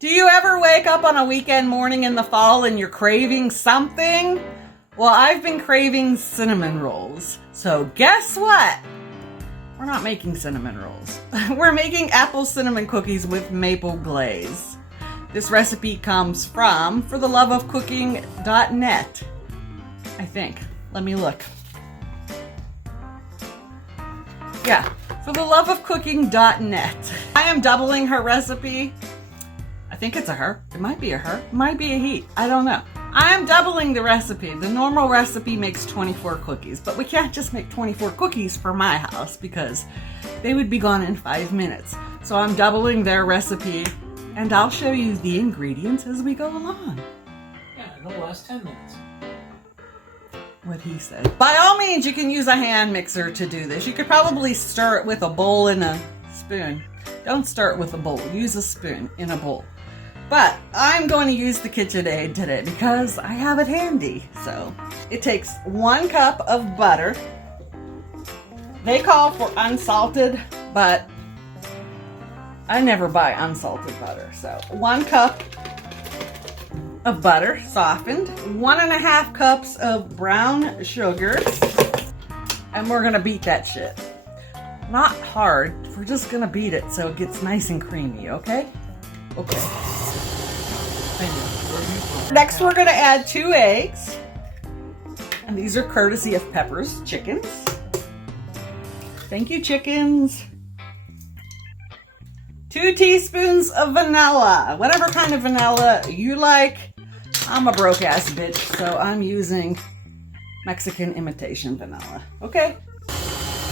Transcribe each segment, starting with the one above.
Do you ever wake up on a weekend morning in the fall and you're craving something? Well, I've been craving cinnamon rolls. So guess what? We're not making cinnamon rolls. We're making apple cinnamon cookies with maple glaze. This recipe comes from fortheloveofcooking.net, I think. Let me look. Yeah, fortheloveofcooking.net. I am doubling her recipe. I think it's a her. It might be a her. It might be a he. I don't know. I am doubling the recipe. The normal recipe makes 24 cookies, but we can't just make 24 cookies for my house because they would be gone in 5 minutes. So I'm doubling their recipe, and I'll show you the ingredients as we go along. Yeah, it'll last 10 minutes. What he said. By all means, you can use a hand mixer to do this. You could probably stir it with a bowl and a spoon. Don't stir it with a bowl. Use a spoon in a bowl. But I'm going to use the KitchenAid today because I have it handy. So it takes 1 cup of butter. They call for unsalted, but I never buy unsalted butter. So 1 cup of butter, softened, 1.5 cups of brown sugar, and we're gonna beat that shit. Not hard, we're just gonna beat it so it gets nice and creamy, okay? Okay. Next we're gonna add 2 eggs, and these are courtesy of Pepper's Chickens. Thank you, chickens. 2 teaspoons of vanilla, whatever kind of vanilla you like. I'm a broke ass bitch, so I'm using Mexican imitation vanilla. Okay?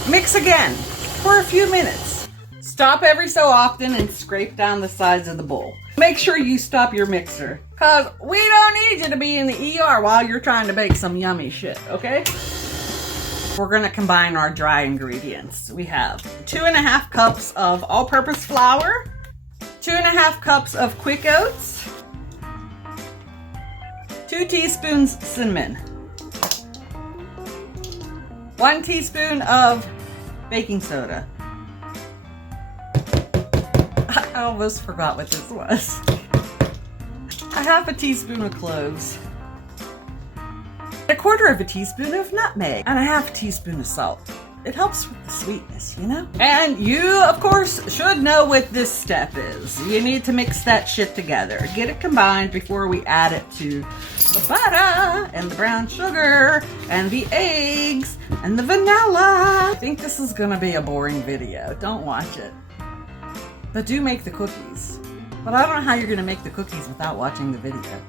Mix again for a few minutes. Stop every so often and scrape down the sides of the bowl. Make sure you stop your mixer, cause we don't need you to be in the ER while you're trying to bake some yummy shit, okay? We're gonna combine our dry ingredients. We have 2.5 cups of all-purpose flour, 2.5 cups of quick oats, 2 teaspoons cinnamon, 1 teaspoon of baking soda. I almost forgot what this was. 1/2 teaspoon of cloves, 1/4 teaspoon of nutmeg, and 1/2 teaspoon of salt. It helps with the sweetness, you know? And you, of course, should know what this step is. You need to mix that shit together. Get it combined before we add it to the butter and the brown sugar and the eggs and the vanilla. I think this is gonna be a boring video. Don't watch it. But do make the cookies. But I don't know how you're gonna make the cookies without watching the video.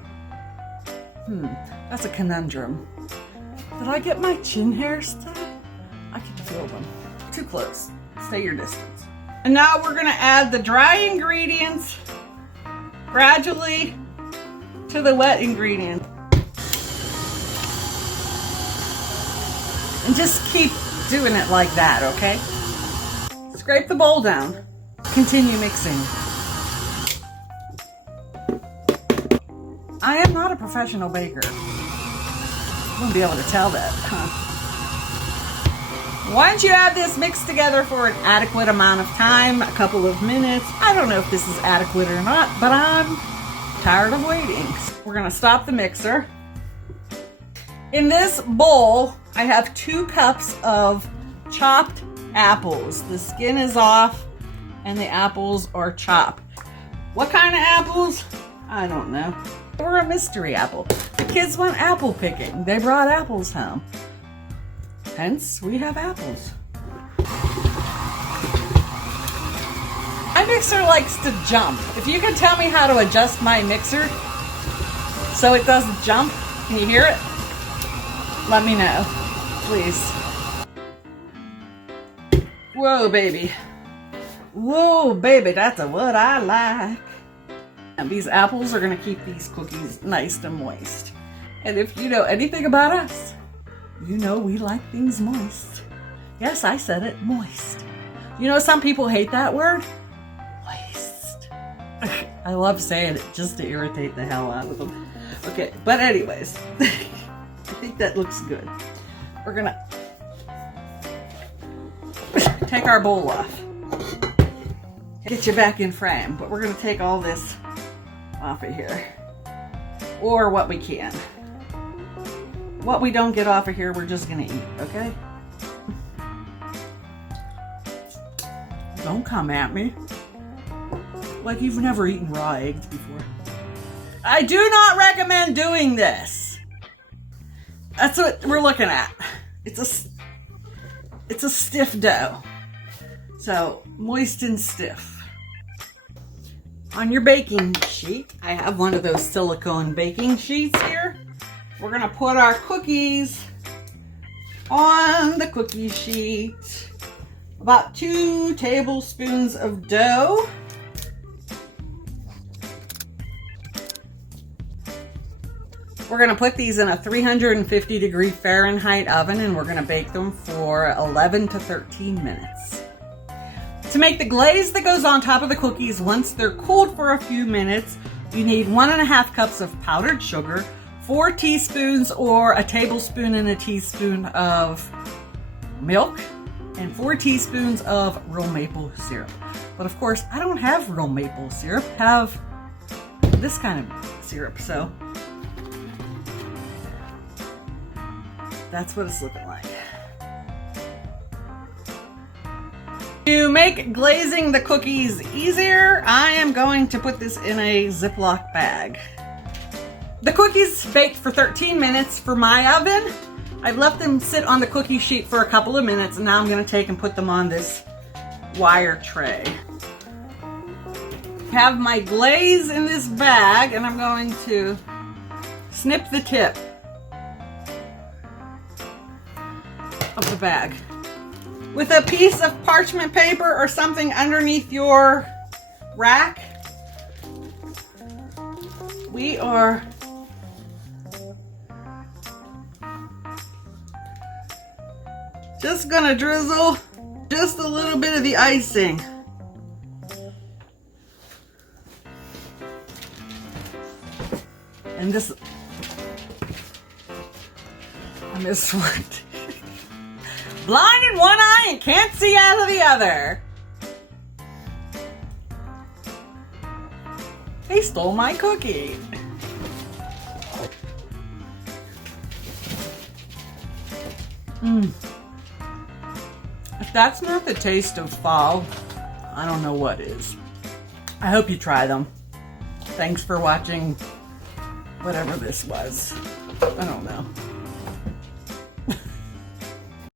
That's a conundrum. Did I get my chin hairs tied? I can feel them. Too close. Stay your distance. And now we're gonna add the dry ingredients gradually to the wet ingredients. And just keep doing it like that, okay? Scrape the bowl down. Continue mixing. I am not a professional baker. You won't be able to tell that, huh? Once you have this mixed together for an adequate amount of time, a couple of minutes, I don't know if this is adequate or not, but I'm tired of waiting. We're gonna stop the mixer. In this bowl, I have 2 cups of chopped apples. The skin is off and the apples are chopped. What kind of apples? I don't know. We're a mystery apple. The kids went apple picking. They brought apples home. Hence, we have apples. My mixer likes to jump. If you can tell me how to adjust my mixer so it doesn't jump, can you hear it? Let me know, please. Whoa, baby. Whoa, baby, that's what I like. And these apples are gonna keep these cookies nice and moist. And if you know anything about us, you know we like things moist. Yes, I said it, moist. You know, some people hate that word. Moist. I love saying it just to irritate the hell out of them. Okay, but anyways, I think that looks good. We're gonna take our bowl off. Get you back in frame, but we're gonna take all this off of here. Or what we can. What we don't get off of here, we're just gonna eat, okay? Don't come at me like you've never eaten raw eggs before. I do not recommend doing this. That's what we're looking at. It's a stiff dough. So, moist and stiff. On your baking sheet, I have one of those silicone baking sheets here. We're gonna put our cookies on the cookie sheet. About 2 tablespoons of dough. We're gonna put these in a 350-degree Fahrenheit oven, and we're gonna bake them for 11 to 13 minutes. To make the glaze that goes on top of the cookies once they're cooled for a few minutes, you need 1.5 cups of powdered sugar, 4 teaspoons or a tablespoon and a teaspoon of milk, and 4 teaspoons of real maple syrup. But of course, I don't have real maple syrup. I have this kind of syrup, so that's what it's looking like. To make glazing the cookies easier, I am going to put this in a Ziploc bag. The cookies baked for 13 minutes for my oven. I've left them sit on the cookie sheet for a couple of minutes, and now I'm going to take and put them on this wire tray. I have my glaze in this bag, and I'm going to snip the tip of the bag. With a piece of parchment paper or something underneath your rack, we are just gonna drizzle just a little bit of the icing. And this, I missed one. Blind in one eye and can't see out of the other. They stole my cookie. If that's not the taste of fall, I don't know what is. I hope you try them. Thanks for watching whatever this was. I don't know.